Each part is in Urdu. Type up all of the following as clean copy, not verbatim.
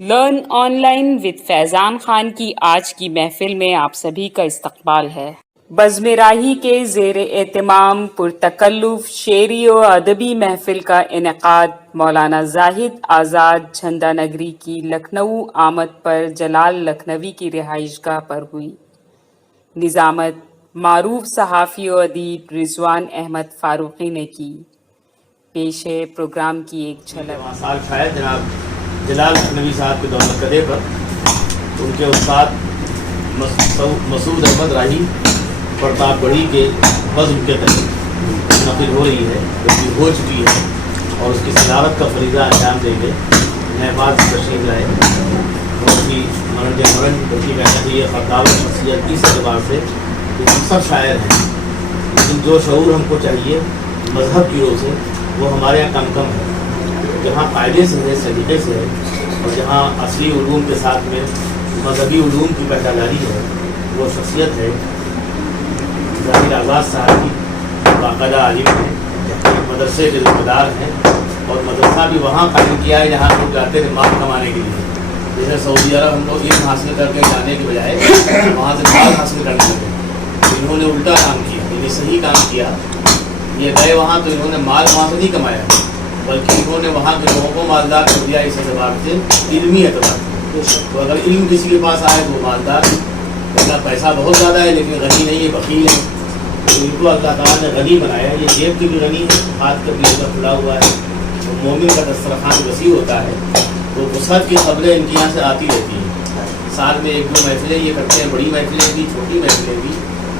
لرن آن لائن وتھ فیضان خان کی آج کی محفل میں آپ سبھی کا استقبال ہے۔ بزم راہی کے زیر اہتمام پرتکلف شعری و ادبی محفل کا انعقاد مولانا زاہد آزاد جھنڈا نگری کی لکھنؤ آمد پر جلال لکھنوی کی رہائش گاہ پر ہوئی۔ نظامت معروف صحافی و ادیب رضوان احمد فاروقی نے کی۔ پیش ہے پروگرام کی ایک جھلک۔ سال شاید جناب جلال لکھنوی صاحب کے دولت قدے پر ان کے استاد مسعود احمد راہی پرتاپ گڑھی کے بزم کے تحت نقل ہو رہی ہے، جو کہ ہو چکی ہے، اور اس کی صدارت کا فریضہ انجام دیں گے نہباد تشریف لائے بہت ہی بلکہ کہنا چاہیے خطاب شخصیت اس اعتبار سے کہ ہم سب شاعر ہیں، لیکن جو شعور ہم کو چاہیے مذہب کی روح سے وہ ہمارے یہاں کم ہے۔ جہاں قاعدے سے ہے، سلیقے سے ہے، اور جہاں اصلی علوم کے ساتھ میں مذہبی علوم کی پہچانداری ہے، وہ شخصیت ہے ظاہر آزاد صاحب کی باقاعدہ عالم ہیں، مدرسے کے ذمہ دار ہیں، اور مدرسہ بھی وہاں قائم کیا ہے جہاں لوگ جاتے تھے مال کمانے کے لیے۔ جیسے سعودی عرب ہم لوگ علم حاصل کر کے جانے کے بجائے وہاں سے مال حاصل کرنے لگے، انہوں نے الٹا کام کیا، یعنی صحیح کام کیا۔ یہ گئے وہاں تو انہوں نے مال وہاں سے نہیں کمایا، بلکہ انہوں نے وہاں کے لوگوں کو مالدار کر دیا اس اعتبار سے، علمی اعتبار سے۔ تو اگر علم کسی کے پاس آئے تو وہ مالدار، ورنہ پیسہ بہت زیادہ ہے لیکن غنی نہیں ہے، بخیل ہے، تو ان کو اللہ تعالیٰ نے غنی بنایا ہے۔ یہ جیب کی بھی غنی ہے، ہاتھ کا بھی ایسا کھلا ہوا ہے، تو مومن کا دسترخوان وسیع ہوتا ہے، تو وسعت کی خبریں ان کی یہاں سے آتی رہتی ہیں۔ سال میں ایک دو محفلیں یہ کرتے ہیں، بڑی محفلیں بھی، چھوٹی محفلیں بھی،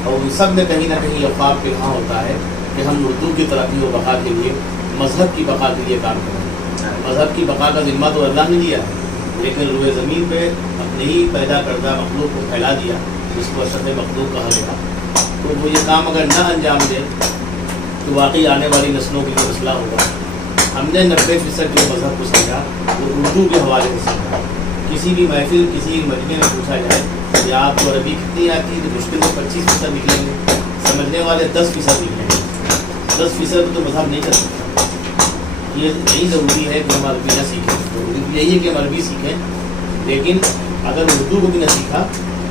اور ان سب میں کہیں نہ کہیں یہ خواب پنہاں ہوتا ہے کہ ہم اردو کی ترقی و بقا کے لیے، مذہب کی بقا کے لیے کام کریں۔ مذہب کی بقا کا ذمہ تو اللہ نے دیا ہے، لیکن روئے زمین پہ اپنے ہی پیدا کردہ مخلوق کو پھیلا دیا، جس کو اشرف مخلوق کہا گیا۔ تو وہ یہ کام اگر نہ انجام دے تو واقعی آنے والی نسلوں کے لیے مسئلہ ہوگا۔ ہم نے 90% جو مذہب کو سمجھا وہ اردو کے حوالے سے سمجھا۔ کسی بھی محفل، کسی مجمع میں پوچھا جائے کہ آپ کو عربی کتنی آتی ہے، تو مشکل سے 25% نکلیں گے، سمجھنے والے 10% نکلیں گے۔ 10% تو مذہب نہیں کر سکتا۔ یہ یہی ضروری ہے کہ ہم عربی نہ سیکھیں، یہی ہے کہ ہم عربی سیکھیں، لیکن اگر اردو کو بھی نہ سیکھا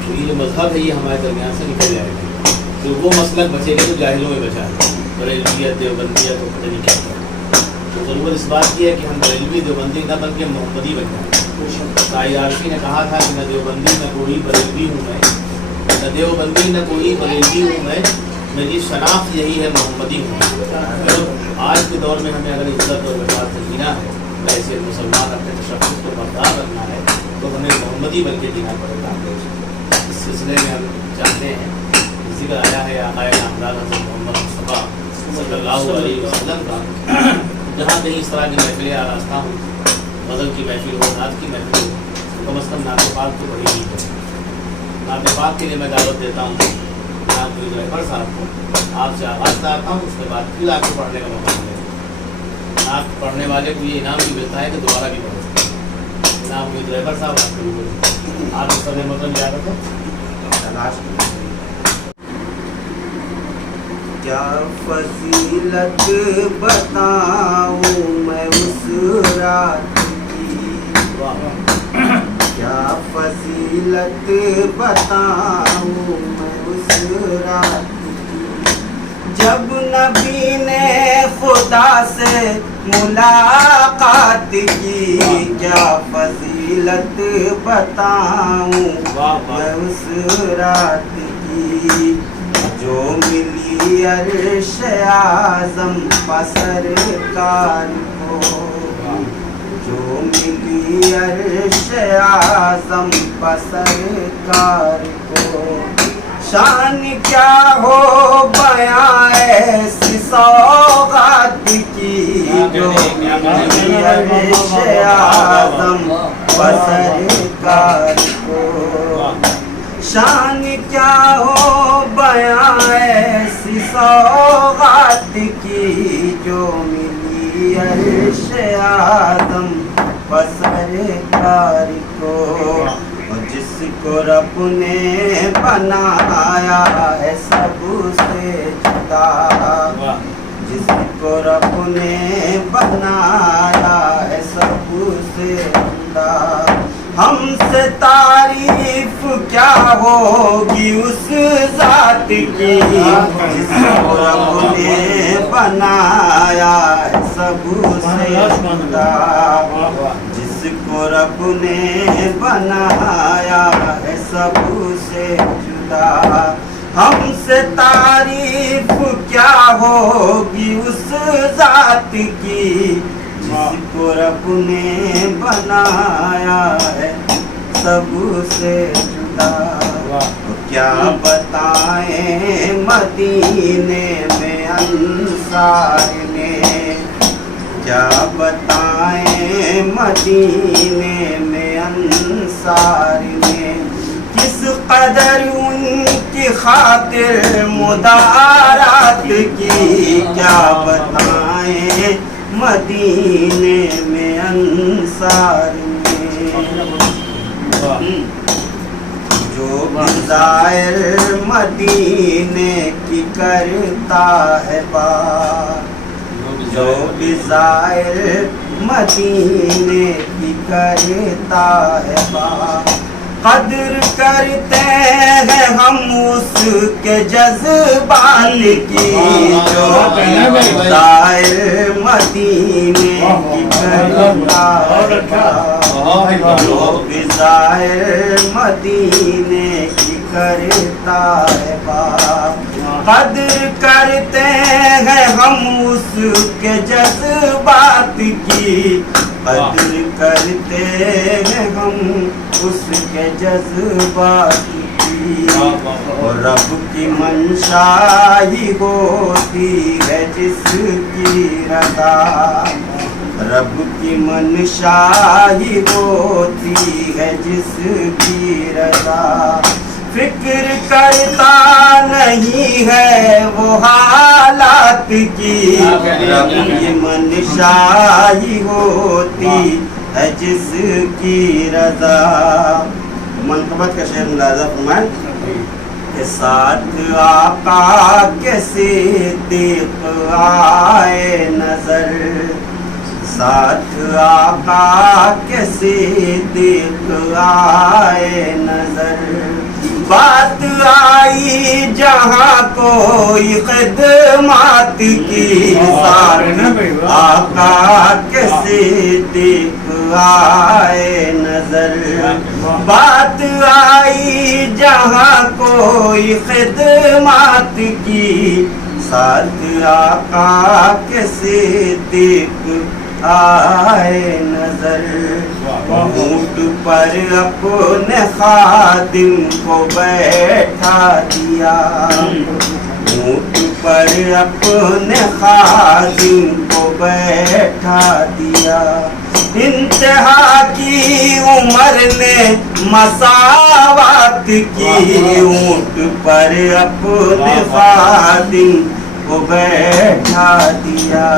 تو یہ جو مذہب ہے یہ ہمارے درمیان سے نکل جائے گا۔ تو وہ مسلک بچے گا تو جاہلوں میں بچا ہے، بریلویت دیوبندیت تو پتہ نہیں کیا ہے۔ تو ضرورت اس بات کی ہے کہ ہم بریلوی دیوبندی نہ بن کے محمدی بن جائیں۔ سائی عارفی نے کہا تھا کہ نہ دیوبندی نہ کوئی بریلوی ہوں میں، نہ دیوبندی نہ کوئی بریلوی ہوں میں، میری شناخت یہی ہے محمدی ہوں۔ آج کے دور میں ہمیں اگر عزت اور وقار سے جینا ہے، ویسے مسلمان اپنے تشخص کو برقرار رکھنا ہے، تو ہمیں محمدی بن کے جینا پڑے گا۔ اس سلسلے میں ہم چاہتے ہیں، ذکر آیا ہے آقا نامدار حضرت محمد مصطفیٰ صلی اللہ علیہ وسلم کا، جہاں کہیں اس طرح کی محفلیں آراستہ ہوں، غزل کی محفل ہو، نعت کی محفل ہو، کم از کم نعت پاک تو بڑی ہی ہے۔ نعت پاک کے لیے میں دعوت دیتا ہوں جناب ڈرائیور صاحب کو، آپ سے آغاز کرتا ہوں، اس کے بعد پھر آپ کو پڑھنے کا موقع ملے گا۔ نعت پڑھنے والے کو یہ انعام بھی ملتا ہے کہ دوبارہ بھی پڑھو۔ جناب ڈرائیور صاحب آپ کو آپ اس طرح مطلب یاد رکھو۔ کیا فضیلت بتاؤں میں اس رات کی، کیا فضیلت بتاؤں میں اس رات کی، جب نبی نے خدا سے ملاقات کی، کیا فضیلت بتاؤں میں اس رات کی، جو ملی عرش اعظم پر سرکار کو، جو ملی عرش اعظم پر سرکار کو، شان کیا ہو بیاں ایسی سوغات کی، جو ملی عرش اعظم پر سرکار کو، شان کیا ہو بیاں ایسی سوغات کی، جو ملی عرش اعظم پر سرکار کو، اور جس کو رب نے بنایا ہے سب سے جدا، جس کو رب نے بنایا ہے سب سے جدا، ہم سے تعریف کیا ہوگی اس ذات کی جس کو رب نے بنایا ہے سب سے جدا، جس کو رب نے بنایا ہے سب سے جدا۔ ہم سے تعریف کیا ہوگی اس ذات کی جس کو رب نے بنایا ہے سب سے جدا۔ کیا بتائیں مدینے میں انصار نے، کیا بتائیں مدینے میں انصار نے، کس قدر ان کی خاطر مدارات کی، کیا بتائیں مدینے میں انصار میں۔ جو بظاہر مدینے کی کرتا ہے بات، جو بظاہر مدینے کی کرتا ہے بات، قدر کرتے ہیں ہم اس کے جذبات کی، جو بظاہر مدینے کی کرتا ہے بات، جو بظاہر مدینے کی کرتا ہے بات، قدر کرتے ہیں ہم اس کے جذبات کی، قدر کرتے ہیں ہم اس کے جذبات کی، اور رب کی منشا ہی ہوتی ہے جس کی رضا، رب کی منشا ہی ہوتی ہے جس کی رضا، فکر کرتا نہیں ہے وہ حالات کی، رب کی منشا ہی ہوتی ہے جس کی رضا۔ منقبت کا شعر ملاحظہ فرمائیں کہ ساتھ آقا کے صدیق آئے نظر، ساتھ آقا کے صدیق آئے نظر، بات آئی جہاں کوئی خدمات کی، ساتھ آقا کے صدیق آئے نظر، بات آئی جہاں کوئی خدمات کی، ساتھ آقا کے صدیق آئے نظر، اونٹ پر اپنے خادم کو بیٹھا دیا، اونٹ پر اپنے خادم کو بیٹھا دیا، انتہا کی عمر نے مساوات کی، اونٹ پر اپنے خادم کو بیٹھا دیا،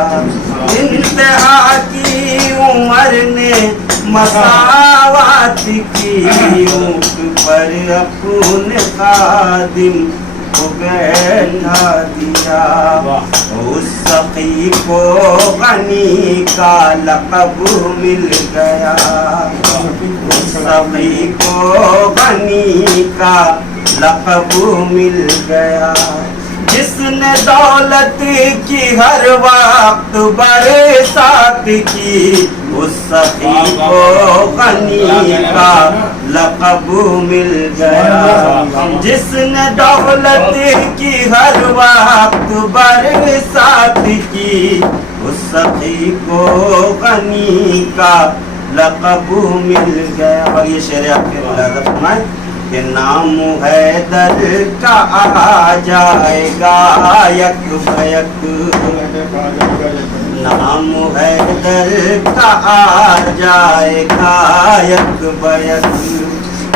انتہا کی عمر نے مساوات کی، اونٹ پر اپنے خادم کو بیٹھا دیا، اس سقی کو غنی کا لقب مل گیا، اس سقی کو غنی کا لقب مل گیا، جس نے دولت کی ہر وقت برسات کی، اس سخی کو غنی کا لقب مل گیا، جس نے دولت کی ہر وقت برسات کی، اس سخی کو غنی کا لقب مل گیا۔ اور یہ شعر آپ کے ملاحظہ فرمائیں کہ نام حیدر کا آ جائے گا یک بیک، نام حیدر کا آ جائے گا یک بیک،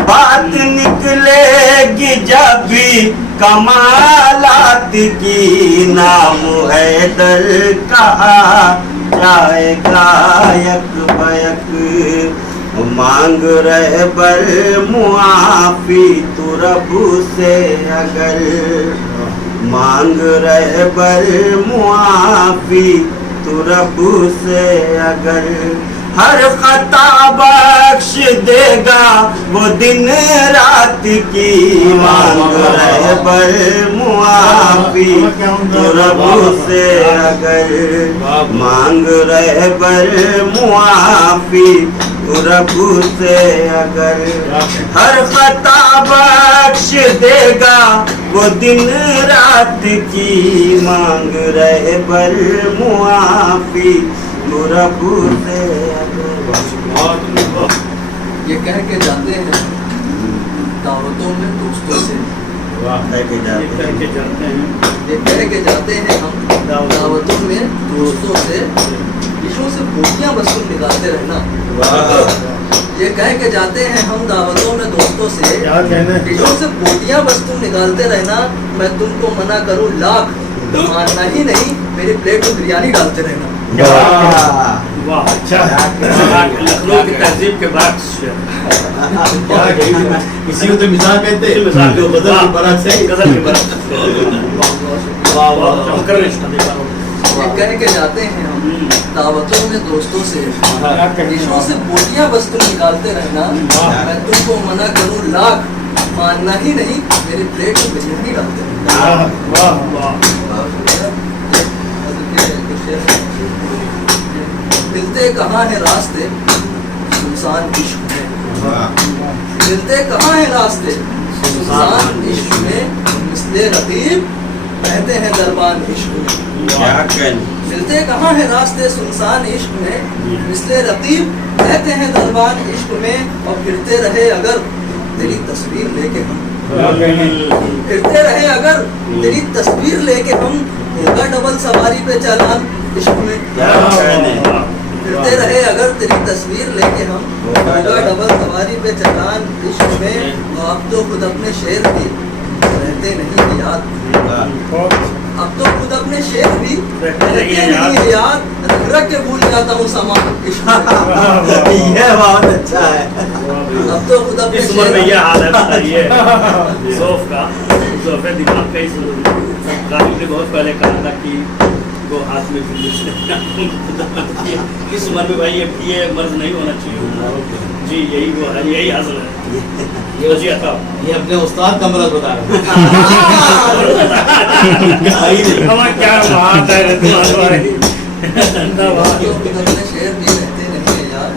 بات نکلے گی جب بھی کمالات کی، نام حیدر کا آ جائے گا یک بیک، مانگ رہبر معافی تو رب سے اگر، مانگ رہبر معافی تو رب سے اگر، ہر خطا بخش دے گا وہ دن رات کی مانگ رہبر معافی تو رب سے اگر مانگ رہبر معافی تو رب سے اگر ہر خطا بخش دے گا وہ دن رات کی مانگ رہبر معافی تو رب سے اگر یہ کہہ کے جاتے ہیں دعوتوں میں دوستوں سے، کہہ کے جاتے ہیں یہ کہہ کے جاتے ہیں ہم دعوتوں میں دوستوں سے، ڈشوں سے بوٹیاں بس تم نکالتے رہنا. یہ کہہ کے جاتے ہیں ہم دعوتوں میں دوستوں سے، ڈشوں سے بوٹیاں بس تم نکالتے رہنا. میں تم کو منع کروں لاکھ، ماننا ہی نہیں، میری پلیٹ میں بریانی ڈالتے رہنا. واہ اچھا لکھنؤ کی تہذیب کے برعکس اسی کو تو مثال کہتے ہیں، جو غزل کے برعکس ہے، غزل کے برعکس. واہ واہ یہ کہہ کے جاتے ہیں ہم دعوتوں میں دوستوں سے، ڈشوں سے بوٹیاں بس تم نکالتے رہنا. میں تم کو منع کروں لاکھ، ماننا ہی نہیں، میری پلیٹ میں بریانی ڈالتے رہنا. ملتے کہاں ہیں راستے سنسان عشق میں، ملتے کہاں ہیں راستے سنسان عشق میں، مثل رقیب کہتے ہیں دربان عشق میں. ملتے کہاں ہیں راستے سنسان عشق میں، مثل رقیب کہتے ہیں دربان عشق میں. اور پھرتے رہے اگر تیری تصویر لے کے ہم، پھرتے رہے اگر تیری تصویر لے کے ہم، ہوگا ڈبل سواری پہ چلان عشق میں. پھرتے رہے اگر تیری تصویر لے کے ہم، ہوگا ڈبل سواری پہ چلان عشق میں. اب تو خود اپنے شعر بھی رہتے نہیں یاد، اب تو خود اپنے شعر بھی رہتے نہیں یاد. رکھ کے بھول جاتا ہوں سامان عشق میں. یہ بہت اچھا ہے. اب تو خود اپنے اس عمر میں یہ حال ہے. یہ ذوف کا ذوف دماغ کا اس غالب نے بہت پہلے کہا تھا کہ وہ ہاتھ میں اس عمر میں بھائی یہ مرض نہیں ہونا چاہیے. جی یہی وہ ہے، یہی حاصل ہے. یہ وجہ تھا یہ اپنے استاد کا مرض بتا رہا کیا بات ہے. اپنے شعر بھی رہتے نہیں یاد،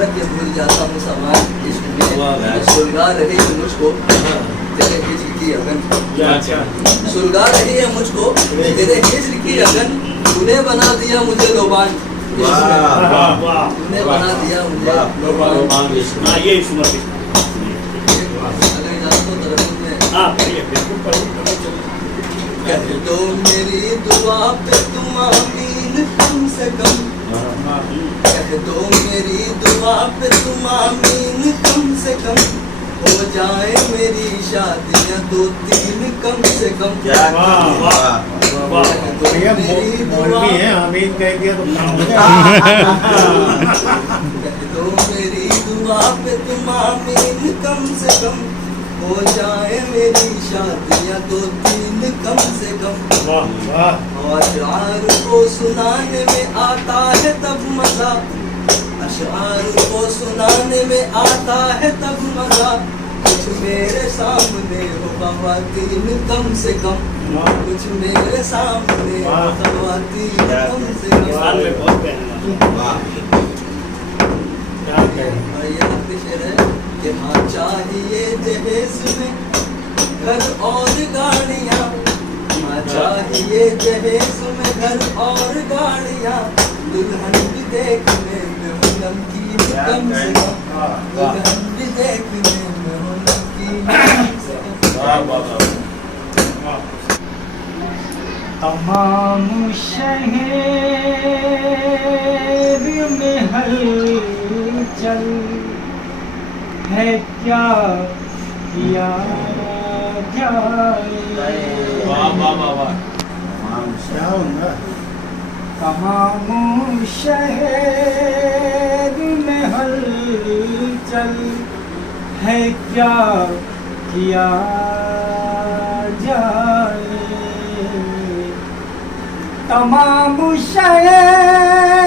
رکھ کے بھول جاتا ہوں سامان عشق میں. سلگا رہی ہے مجھ کو تیرے ہجر کی اگن، سلگا رہی ہے مجھ کو تیرے ہجر کی اگن. تو نے بنا دیا مجھے لوبان عشق میں، تو نے بنا دیا مجھے لوبان. یہ اس عمر کی اگر اجازت ہو ترقی میں کہہ دو میری دعا پہ تم آمین کم سے کم، کہہ دو میری دعا پہ تم آمین کم سے کم. ہو جائے میری شادیاں 2-3 کم سے کم. مولوی ہیں آمین کہہ دیا تو کہہ دو میری دعا پہ تم آمین کم سے کم. ہو جائے میری شادیاں 2-3 کم سے کم. اشعار کو سنانے میں آتا ہے تب مزہ، اشعار کو سنانے میں آتا ہے تب مزہ. کچھ میرے سامنے ہو خواتین کم سے کم، کچھ میرے سامنے ہو خواتین کم سے کم. اور یہ آخری شعر ہے کہ ہاں چاہیے جہیز میں گھر اور گاڑیاں، ہاں چاہیے جہیز میں گھر اور گاڑیاں. دلہن بھی دیکھنے میں ہو نمکین کم سے کم، دلہن بھی دیکھنے میں ہو نمکین کم سے کم. تمام شہر میں ہلچل ہے، کیا کیا جائے. تمام شہر میں ہلچل ہے، کیا کیا جائے. تمام شہر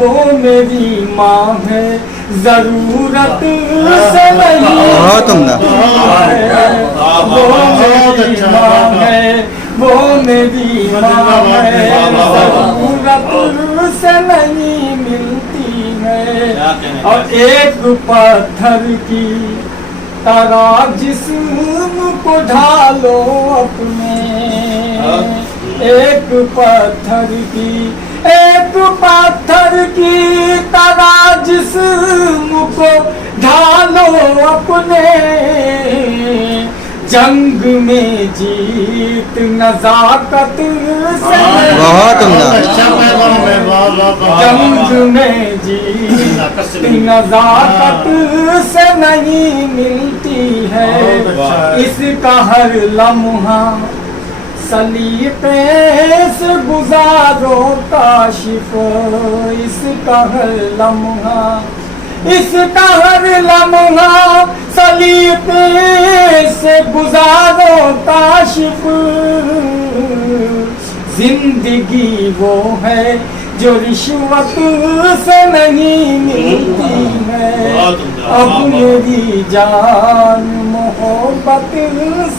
وہ میری ماں ہے ضرورت سے نہیں بہت عمدہ۔ وہ میری ماں ہے وہ میری ماں ہے ضرورت سے نہیں ملتی ہے اور ایک پتھر کی طرح جسم کو ڈھالو اپنے ایک پتھر کی طرح جسم کو ڈھالو اپنے جنگ میں جیت نزاکت سے بہت عمدہ۔ جنگ میں جیت نزاکت سے نہیں ملتی ہے اس کا ہر لمحہ سلیقے سے گزارو کاشف اس کا ہر لمحہ سلیقے سے گزارو کاشف زندگی وہ ہے جو رشوت سے نہیں ملتی ہے اب میری جان محبت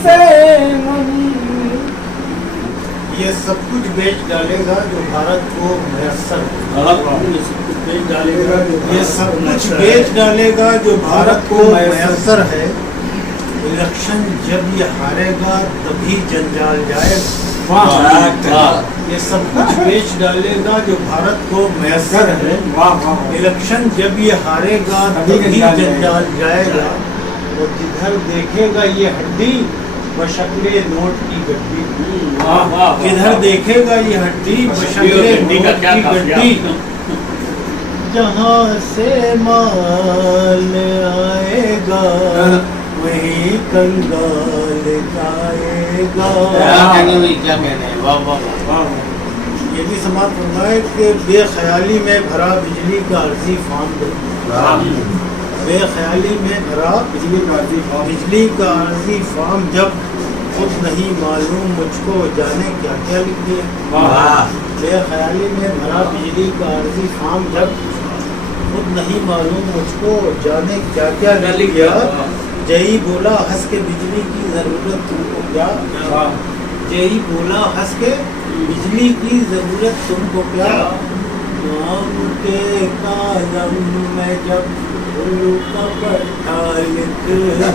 سے نہیں یہ سب کچھ بیچ ڈالے گا جو بھارت کو میسر ہے۔ یہ سب کچھ بیچ ڈالے گا جو بھارت کو میسر ہے۔ الیکشن جب یہ ہارے گا تبھی جنجال جائے گا۔ یہ سب کچھ بیچ ڈالے گا جو بھارت کو میسر ہے۔ الیکشن جب یہ ہارے گا تبھی جنجال جائے گا اور جدھر دیکھے گا یہ ہڈی بشکل نوٹ کی گڈی۔ ادھر دیکھے گا یہ ہڈی بشکل نوٹ کی گڈی۔ جہاں سے مال آئے گا وہی کنگال جائے گا۔ یہ بھی سماعت فرمائے کہ بے خیالی میں بھرا بجلی کا عرضی فام دے۔ بے خیالی میں بھرا بجلی کا عرضی فام جب خود نہیں معلوم مجھ کو جانے کیا کیا لکھ دیا۔ بے خیالی میں بھرا بجلی کا عرضی فام جب خود نہیں معلوم مجھ کو جانے کیا کیا لکھ دیا۔ جئی بولا ہنس کے بجلی کی ضرورت تم کو کیا۔ جئی بولا ہنس کے بجلی کی ضرورت تم کو کیا۔ نام کے کالم میں جب الو کا پٹھا لکھ دیا۔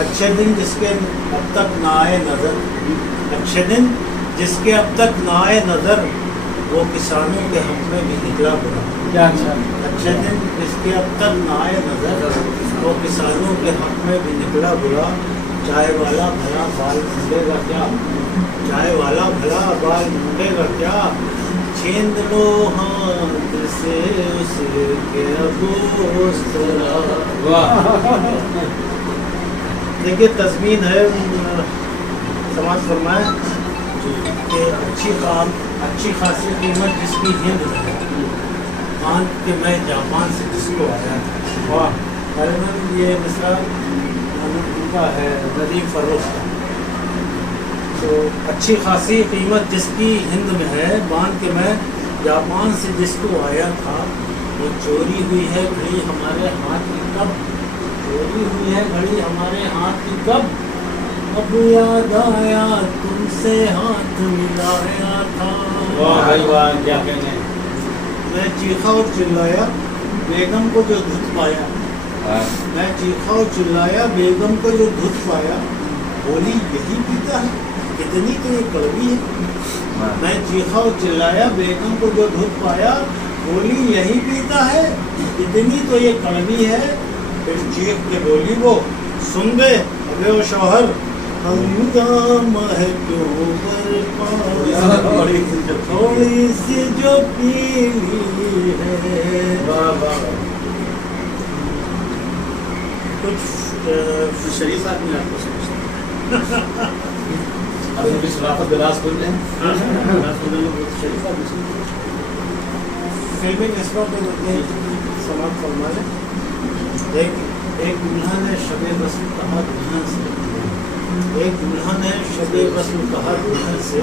اچھے دن جس کے اب تک نہ آئے نظر، اچھے دن جس کے اب تک نہ آئے نظر وہ کسانوں کے حق میں بھی نکلا برا۔ اچھے دن جس کے اب تک نہ آئے نظر وہ کسانوں کے حق میں بھی نکلا برا۔ چائے والا بھلا بال مونڈے گا کیا، چائے والا بھلا بال مونڈے گا کیا۔ چھین لو ہاتھ سے اس کے دیکھیے تضمین ہے سماعت فرمائے کہ اچھی خاصی قیمت جس کی ہند ہے مان کہ میں جاپان سے جس کو آیا تھا۔ غالباً یہ مصرع کا ہے ندیم فروخ کا۔ تو اچھی خاصی قیمت جس کی ہند میں ہے مان کہ میں جاپان سے جس کو آیا تھا وہ چوری ہوئی ہے گھڑی ہمارے ہاتھ کی کب، چوری ہوئی ہے گھڑی ہمارے ہاتھ کی کب، اب یاد آیا تم سے ہاتھ ملایا تھا۔ کیا کہنے میں چیخا اور چلایا بیگم کو جو دھت پایا، میں چیخا اور چلایا بیگم کو جو دھت پایا، بولی یہی پیتا ہے کتنی تو یہ کڑوی ہے۔ میں چیخا اور چلایا بیگم کو جو دھت پایا، بولی یہی پیتا ہے کتنی تو یہ کڑوی ہے۔ پھر چیخ کے بولی وہ سن گئے ابے و شوہر، ہنگامہ ہے کیوں برپا، تھوڑی سی جو پیلی ہے۔ کچھ شریف آدمی آپ کو سمجھتے ابھی بھی شرافت دراز بول رہے ہیں۔ شریف آدمی فلمی نسبت میں سماعت فرمائے ایک دلہن ہے شب وصل کہا دلہن سے، ایک دلہن ہے شب وصل کہا دلہن سے،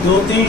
2-3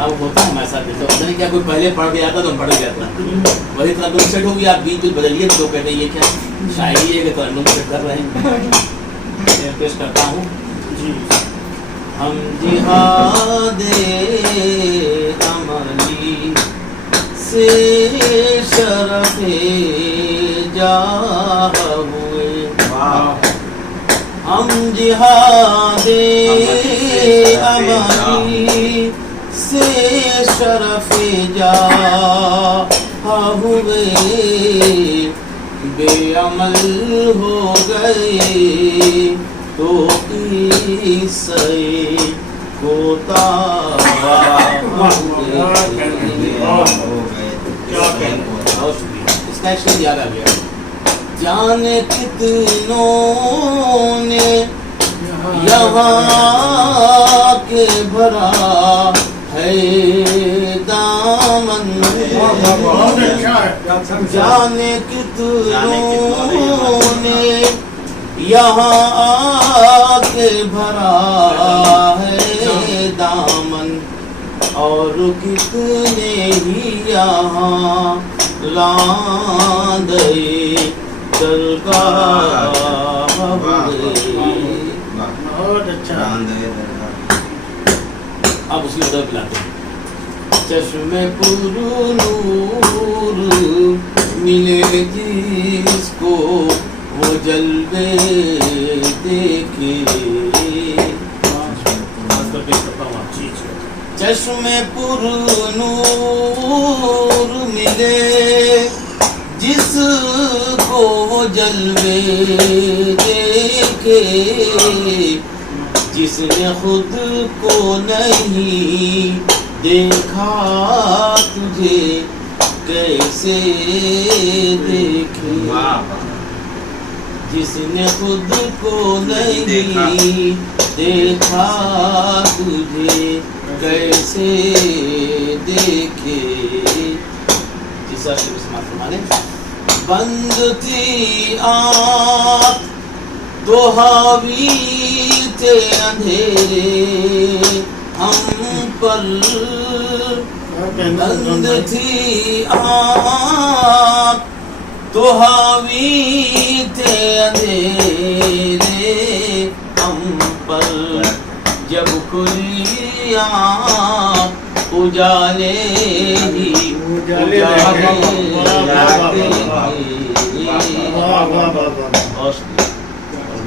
اب ہوتا ہے ہمارے ساتھ ایسا ہوتا ہے کیا کوئی پہلے پڑھ کے آتا تو ہم پڑھ گیا تھا وہی طرح تم سیٹ ہو گیا آپ بیچ بدلیے تو کہتے ہیں یہ کیا شاعری ہے کہ ترنم سیٹ کر رہے ہیں پیش کرتا ہوں جی ہم جہاد عملی سے شرف جاہ ہوئے ہم جہاد عملی سے شرف جاہ ہوئے بے عمل ہو گئے تو قصے کوتاہ اس کا ایکشن یاد آ گیا جانے کتنوں نے یہاں کے بھرا ہے دامن جانے کتنوں نے یہاں آ کے بھرا ہے دامن اور کتنے ہی یہاں لاندے درگاہ ہوئے بہت اچھا اب اسی ادھر پلاتے ہیں چشم پر نور ملے جس کو وہ جلوے دیکھے چشم پر نور ملے جس کو وہ جلوے دیکھے جس نے خود کو نہیں دیکھا تجھے کیسے دیکھے جس نے خود کو نہیں دیکھا تجھے کیسے دیکھے جس طرح سے سماعت فرمانے بند تھی آنکھ تو حاوی تھے اندھیرے ہم پر بند تھی آنکھ تو حاوی تھے اندھیرے ہم پر جب کھلی آنکھ اجالے ہی اجالے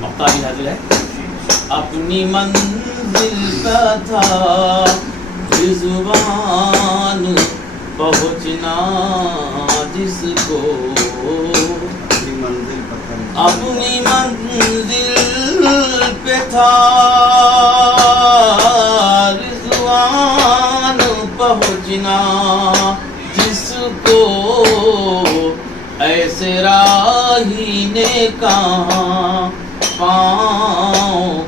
مقطع بھی حاضر ہے اپنی منزل کا تھا رضوان پہنچنا جس کو اپنی منزل پہ تھا رضوان پہنچنا جس کو ایسے راہی نے کہاں پاؤں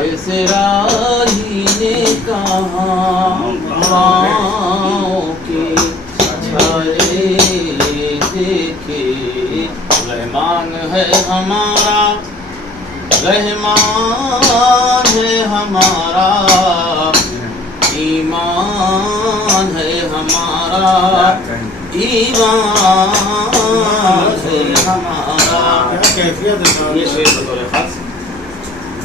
ایسے راہی نے کہاں پاؤں کے چھائے دیکھے رحمان ہے ہمارا رحمان ہے ہمارا ایمان ہے ہمارا ایمان ہے ہمارا یہ شعر بطور خاص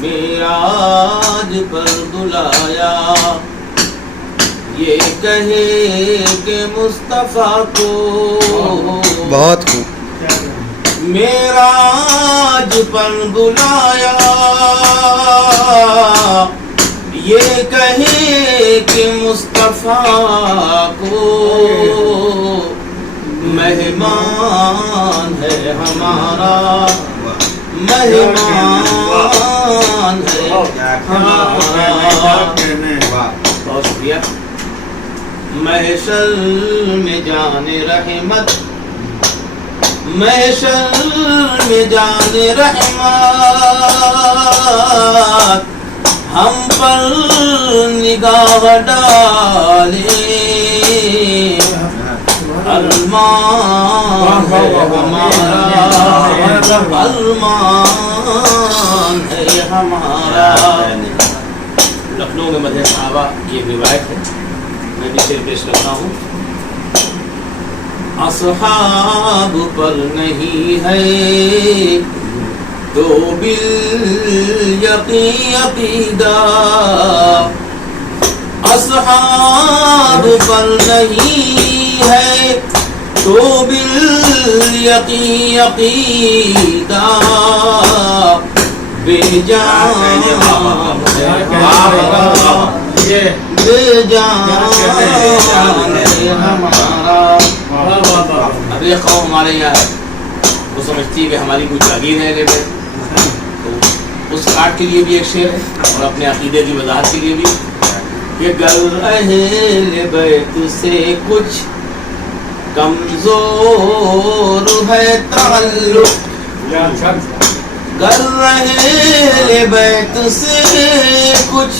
معراج پر بلایا یہ کہے کہ مصطفیٰ کو بہت خوب معراج پر بلایا یہ کہے کہ مصطفیٰ کو مہمان ہے ہمارا مہمان ہے ہمارا بہت شکریہ محشر میں جان رحمت محشر میں جان رحمت ہم پر نگاہ ڈالے ارمان ہے ہمارا ارمان ہے ہمارا. لکھنؤ میں مدح صحابہ کی ایک روایت ہے, میں بھی شعر پیش کرتا ہوں. اصحاب پر نہیں ہے تو بالیقین عقیدہ, اصحاب پر نہیں ہے تو بالیقین عقیدہ, بے جان ہے ہمارا, بے جان ہے ہمارا. اب یہ قوم ہمارے یہاں ہے, وہ سمجھتی ہے کہ ہماری کوئی جاگیر ہے لے, تو اس کاٹ کے لیے بھی ایک شعر ہے اور اپنے عقیدے کی وضاحت کے لیے بھی کہ گر اہل بیت سے کچھ کمزور ہے تعلق, گر اہل بیت سے کچھ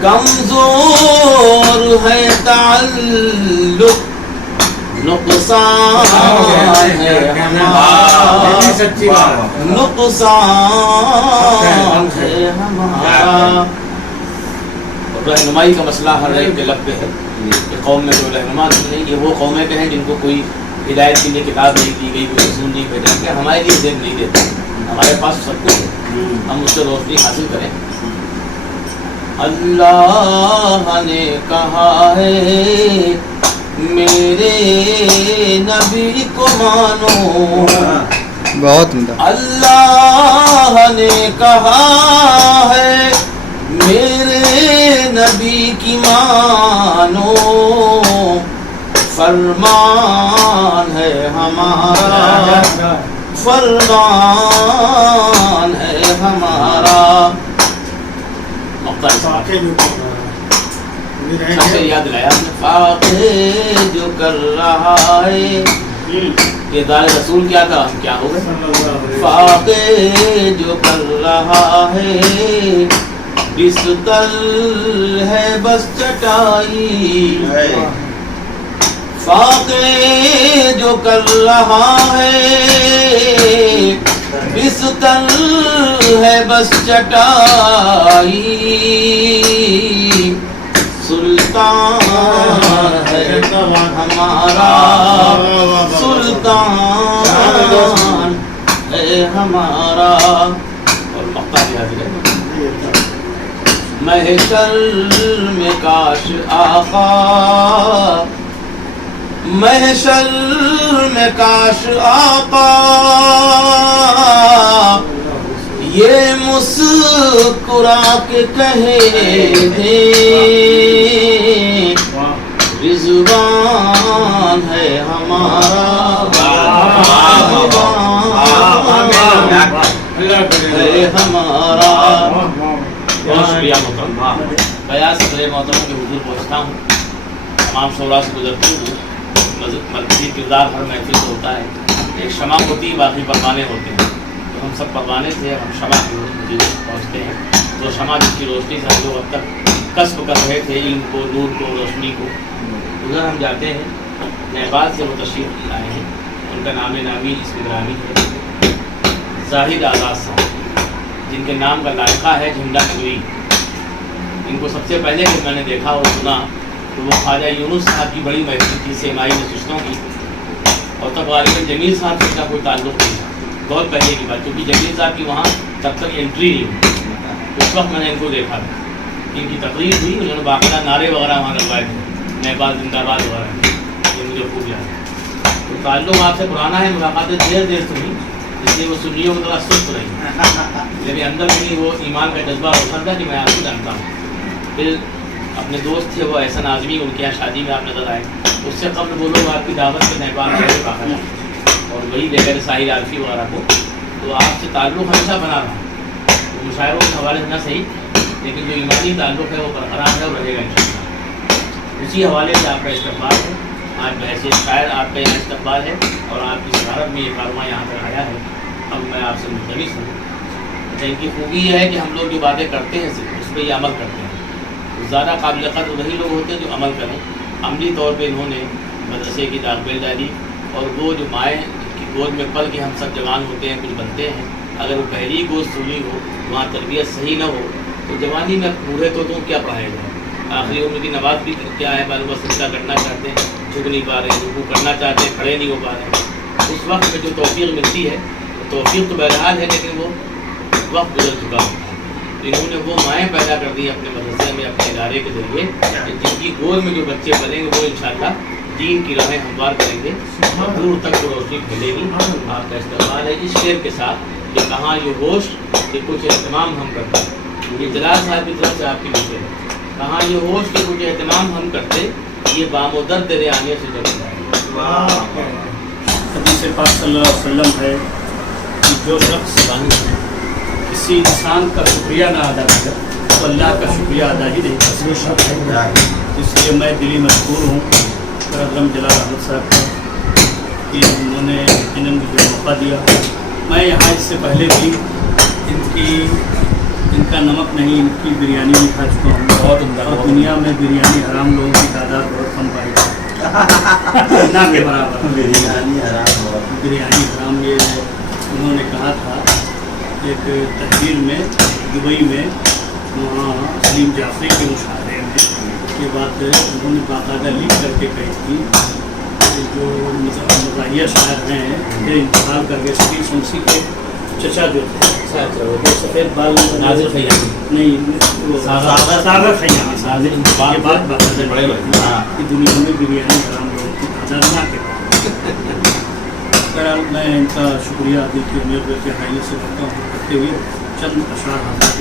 کمزور ہے تعلق, نقصان ہے ہمارا, نقصان ہے ہمارا. رہنمائی کا مسئلہ ہر ایک کے لب پہ ہے کہ قوم میں کوئی رہنما نہیں. یہ وہ قومیں ہیں جن کو کوئی ہدایت کے لیے کتاب نہیں دی گئی, کوئی رسول نہیں بھیجا کہ ہمارے لیے ذہن نہیں دیتے. ہمارے پاس سب کچھ ہے, ہم اس سے روشنی حاصل کریں. اللہ نے کہا ہے میرے نبی کو مانو, بہت عمدہ. اللہ نے کہا ہے میرے نبی کی مانو, فرمان ہے ہمارا, فرمان ہے ہمارا. یاد دلایا فاقے جو کر رہا ہے, یہ دار رسول کیا تھا, ہم کیا ہو گئے. فاقے جو کر رہا ہے بستر ہے بس چٹائی, فاقے جو کر رہا ہے بستر ہے بس چٹائی, سلطان ہے ہمارا, سلطان ہے ہمارا. اور مقام حاضر ہے محشر میں کاش آقا, محشر میں کاش آقا یہ مسکرا کے کہے دیں رضوان ہے ہمارا, ہے ہمارا. بہت شکریہ محترم. بیاض صدر محترم کے حضور پہنچتا ہوں, تمام شعراء سے گزرتی ہوں. مرکزی کردار ہر محفل سے ہوتا ہے. ایک شمع ہوتی, باقی پروانے ہوتے ہیں. تو ہم سب پروانے تھے, ہم شمع کی روشنی پہنچتے ہیں. تو شمع جس کی روشنی سے ہم لوگ اب تک کسب کر رہے تھے, علم کو, نور کو, روشنی کو. ادھر ہم جاتے ہیں. نیپال سے وہ تشریف لائے ہیں, ان کا نام نامی اسم گرامی ہے زاہد آزاد صاحب, جن کے نام کا لائقہ ہے جھنڈا نگری. ان کو سب سے پہلے جب میں نے دیکھا اور سنا تو وہ خواجہ یونس صاحب کی بڑی محفل تھی سیمائی نشستوں کی, اور تب غالباً جمیل صاحب سے کا کوئی تعلق نہیں تھا. بہت پہلے کی بات, کیونکہ جمیل صاحب کی وہاں تب تک انٹری نہیں ہوئی. اس وقت میں نے ان کو دیکھا تھا, ان کی تقریر ہوئی, انہوں نے باقاعدہ نعرے وغیرہ وہاں لگوائے تھے, نیپال زندہ باد وغیرہ. یہ مجھے خوب یاد ہے. تو تعلق آپ سے پرانا ہے, ملاقاتیں دیر سے ہوئی, اس لیے وہ سنیوں کو ذرا سست رہی. لیکن اندر بھی وہ ایمان کا جذبہ روشن تھا کہ میں آپ کو جانتا ہوں. پھر اپنے دوست تھے وہ احسن اعظمی, ان کے یہاں شادی میں آپ نظر آئے. اس سے قبل وہ لوگ آپ کی دعوت سے نیپال آئے باقاعدہ, اور وہی لے گئے ساحل عارفی وغیرہ کو. تو آپ سے تعلق ہمیشہ بنا رہا. مشاعروں کے حوالے سے نہ صحیح, لیکن جو ایمانی تعلق ہے وہ برقرار ہے اور رہے گا انشاءاللہ. اسی حوالے سے آپ کا استقبال ہے. آج بحیثیت شاعر آپ کا یہاں استقبال ہے, اور آپ کی صدارت میں یہ کارواں یہاں پر آیا ہے. اب میں آپ سے ملتمس ہوں. ان کی خوبی یہ ہے کہ ہم لوگ جو باتیں کرتے ہیں صرف اس پہ یہ عمل کرتے ہیں. زیادہ قابل قدر وہی لوگ ہوتے ہیں جو عمل کریں. عملی طور پہ انہوں نے مدرسے کی داخل ڈالی, اور وہ جو مائیں کی گود میں پل کے ہم سب جوان ہوتے ہیں, کچھ بنتے ہیں, اگر وہ پہلی ہی گوشت سولی ہو، وہاں تربیت صحیح نہ ہو تو جوانی میں بوڑھے تو کیا پڑھائے گا؟ آخری عمر کی نماز بھی کیا ہے، معلوم سجدہ کرنا چاہتے ہیں جھک نہیں پا رہے ہیں، رکوع کرنا چاہتے ہیں کھڑے نہیں ہو پا رہے ہیں. اس وقت میں جو توفیق ملتی ہے، توفیق تو بہرحال ہے لیکن وہ وقت گزر چکا ہوتا ہے. انہوں نے وہ مائیں پیدا کر دی اپنے مدرسے میں، اپنے ادارے کے ذریعے، جن کی گود میں جو بچے پلیں گے وہ انشاءاللہ دین کی راہیں ہموار کریں گے، دور تک وہ روشنی پھیلے گی. آپ کا استعمال ہے اس شعر کے ساتھ کہ کہاں یہ ہوش کہ کچھ اہتمام ہم کرتے ہیں. یہ جلال صاحب کی طرف سے آپ کی نیچے ہے، کہاں یہ ہوش کہ کچھ اہتمام ہم کرتے، یہ بام و در تیرے آنے سے جب جائے. حدیث پاک صلی اللہ علیہ وسلم ہے کہ جو شخص کسی انسان کا شکریہ نہ ادا کرے تو اللہ کا شکریہ ادا ہی نہیں کر سکتا. اس لیے میں دلی مشکور ہوں کرم جلال احمد صاحب کا کہ انہوں نے یقیناً مجھے موقع دیا. میں یہاں اس سے پہلے بھی ان کا نمک نہیں، ان کی بریانی بھی کھا چکا ہوں. بہت عمدہ. اور دنیا میں بریانی حرام لوگوں کی تعداد بہت کم پائی جاتی نہ کے برابر. بریانی حرام یہ ہے. انہوں نے کہا تھا ایک تحریر میں دبئی میں، وہاں سلیم جعفری کے مشاہدے میں یہ بات انہوں نے باقاعدہ لکھ کر کے کہی تھی کہ جو مزاحیہ شاعر ہیں یہ انتقال کر گئے. سلیم شمسی کے چچا جو تھے سفید بال ناظر خیامی نہیں، وہ ساغر خیامی، یہ بات باقاعدہ بڑے کہ دنیا میں بریانی حرام لوگوں کی تعداد نہ کے. بہرحال میں ان کا شکریہ دل کی امید کے حیثیت سے کرتے ہوئے چند اشعار حاصل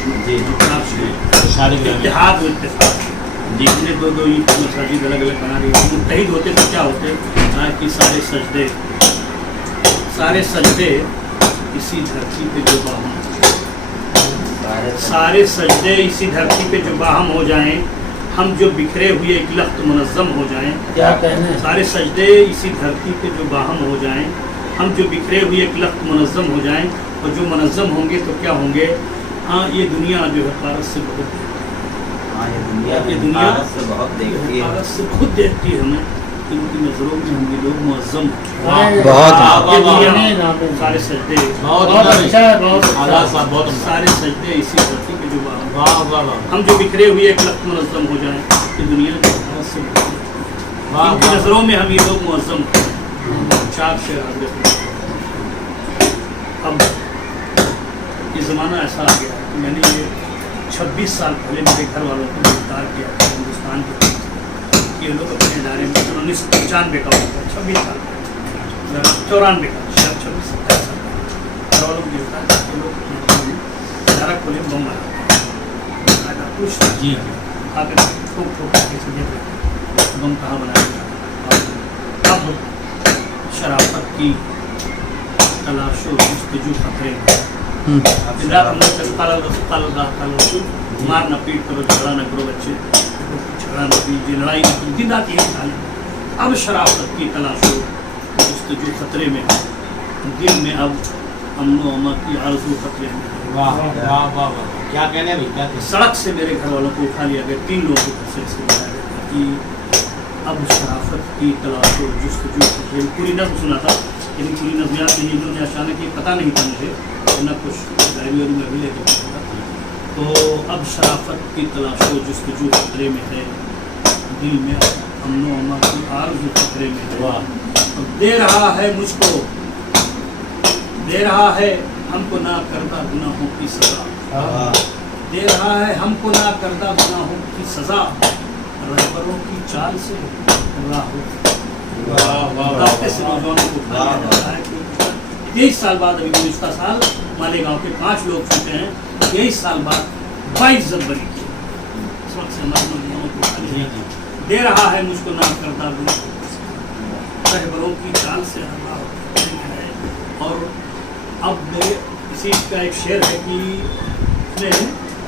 اتحاد و اتفاق. جتنے دو عید کی مساجد الگ الگ بنا رہی ہے، متحد ہوتے تو کیا ہوتے کہ سارے سجدے اسی دھرتی پہ جو باہم، سارے سجدے اسی دھرتی پہ جو باہم ہو جائیں، ہم جو بکھرے ہوئے ایک لخت منظم ہو جائیں. کیا کہنا ہے؟ سارے سجدے اسی دھرتی پہ جو باہم ہو جائیں، ہم جو بکھرے ہوئے ایک لخت منظم ہو جائیں. اور جو منظم ہوں گے تو کیا ہوں گے؟ ہاں یہ دنیا جو ہے غارت سے بہت غارت سے بہت دیکھتی ہے ہمیں. ان کی نظروں میں ہم یہ لوگ معظم ہیں. بہت سارے سجدے بہت اچھا ہے، بہت سارے سجدے اسی دھرتی پہ جو باہم، ہم جو بکھرے ہوئے ایک لخت منظم ہو جائیں. کہ دنیا کی غارت سے بہت، ان کی نظروں میں ہم یہ لوگ معظم ہیں. چار شعر حضرت. اب یہ زمانہ ایسا آ گیا کہ میں نے یہ 26 سال پہلے میرے گھر والوں کو گرفتار کیا تھا ہندوستان کے. یہ لوگ اپنے ادارے میں 1995 کا ہوتا ہے، 26 سال 94 کا، شاید 26 27 سال گھر والوں کو گرفتار کر کے لوگ ادارہ کھولے، بم بنا کچھ جی آ کر ٹھوک ٹھوک کے سمجھے بم کہاں بنایا. اب شرافت کی تلاش و جستجو خطرے میں. مارنا پیٹ کرو، جھگڑا نہ کرو بچے، جھگڑا نہ کیجیے، لڑائی نہ کرو، دن رات یہی تعلیم. اب شرافت کی تلاش و جستجو خطرے میں، دل میں اب امن و امان کی آرزو خطرے میں. کیا کہنے ہیں کیا؟ سڑک سے میرے گھر والوں کو اٹھا لیا گیا، 3 لوگوں کو گھر سے اس کے بتایا گیا کہ اب شرافت کی تلاش و جستجو خطرے میں. پوری نظم سنا تھا لیکن پوری نظمیات نہیں، انہوں نے اچانک یہ پتہ نہیں تھا مجھے، نہ کچھ ڈائری میں بھی لے کے پڑھا تھا. تو اب شرافت کی تلاش و جستجو خطرے میں ہے، دل میں امن و امان کی آرزو خطرے میں ہے. اب دے رہا ہے مجھ کو، دے رہا ہے ہم کو نہ کردہ گناہوں کی سزا، دے رہا ہے ہم کو نہ کردہ گناہوں کی سزا، رہبروں کی چال سے راہو. راستے سے نوجوانوں کو اٹھایا جا رہا ہے کہ 23 سال بعد، ابھی گزشتہ سال مالیگاؤں کے 5 لوگ چھوٹے ہیں، 23 سال بعد 22 جنوری کی اس وقت سے ہمارے نوجوانوں کو اٹھا لیا. دے رہا ہے مجھ کو نہ کردہ گناہوں کی سزا، رہبروں کی چال سے راہو. اور اب میرے اسی کا ایک شعر ہے کہ اس میں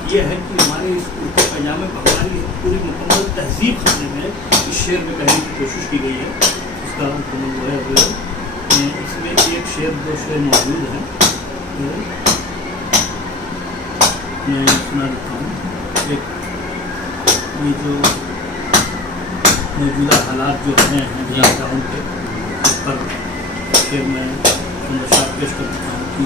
یہ ہے کہ ہمارے اس کرتے پاجامے پر ہماری پوری مکمل تہذیب خطرے میں اس شعر میں کہنے کی کوشش کی گئی ہے. اس کا مکمل ہوا ہے. اس میں ایک شعر 2 شعر موجود ہیں، میں سنا دیتا ہوں. ایک یہ جو موجودہ حالات جو ہیں لاکڈاؤن کے، اس پر شعر میں پیش کر دیتا ہوں کہ